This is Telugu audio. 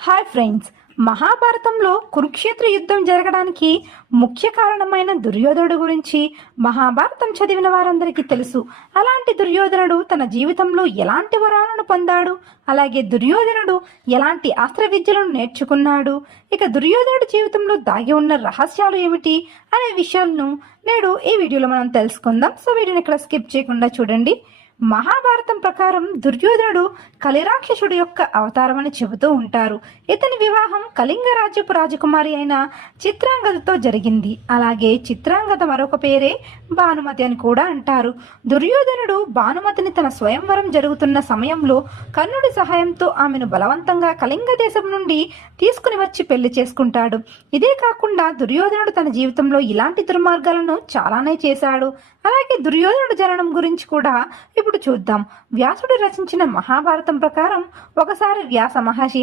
హాయ్ ఫ్రెండ్స్, మహాభారతంలో కురుక్షేత్ర యుద్ధం జరగడానికి ముఖ్య కారణమైన దుర్యోధనుడు గురించి మహాభారతం చదివిన వారందరికీ తెలుసు. అలాంటి దుర్యోధనుడు తన జీవితంలో ఎలాంటి వరాలను పొందాడు, అలాగే దుర్యోధనుడు ఎలాంటి అస్త్ర విద్యలను నేర్చుకున్నాడు, ఇక దుర్యోధనుడి జీవితంలో దాగి ఉన్న రహస్యాలు ఏమిటి అనే విషయాలను నేడు ఈ వీడియోలో మనం తెలుసుకుందాం. సో వీడియోని ఇక్కడ స్కిప్ చేయకుండా చూడండి. మహాభారతం ప్రకారం దుర్యోధనుడు కలిరాక్షసుడు యొక్క అవతారం అని చెబుతూ ఉంటారు. ఇతని వివాహం కళింగ రాజ్యపు రాజకుమారి అయిన చిత్రాంగదతో జరిగింది. అలాగే చిత్రాంగద మరొక పేరే భానుమతి అని కూడా అంటారు. దుర్యోధనుడు భానుమతిని తన స్వయంవరం జరుగుతున్న సమయంలో కర్ణుడి సహాయంతో ఆమెను బలవంతంగా కళింగ దేశం నుండి తీసుకుని వచ్చి పెళ్లి చేసుకుంటాడు. ఇదే కాకుండా దుర్యోధనుడు తన జీవితంలో ఇలాంటి దుర్మార్గాలను చాలానే చేశాడు. అలాగే దుర్యోధనుడు జననం గురించి కూడా ఇప్పుడు చూద్దాం. వ్యాసుడు రచించిన మహాభారతం ప్రకారం ఒకసారి వ్యాస మహర్షి